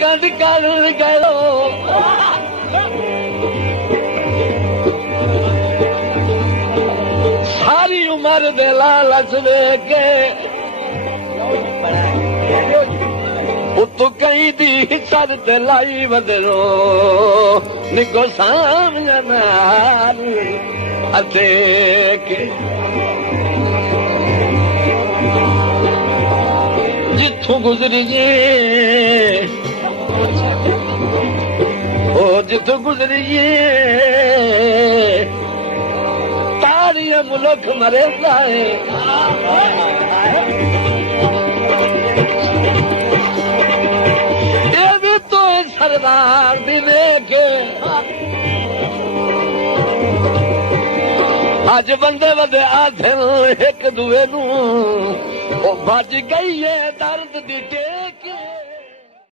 कंड कर गयो सारी उम्र दे लालच के उतु कई दी सर ते लाई बदलो निको सामना अते के जिथों गुजरिए ओ जिथों गुजरिए तारिया मुल्क मरे जाए ये भी तो सरदार दिले के अज बंदे बंदे आधे एक दुए नू भज गई है दर्द दी टेक।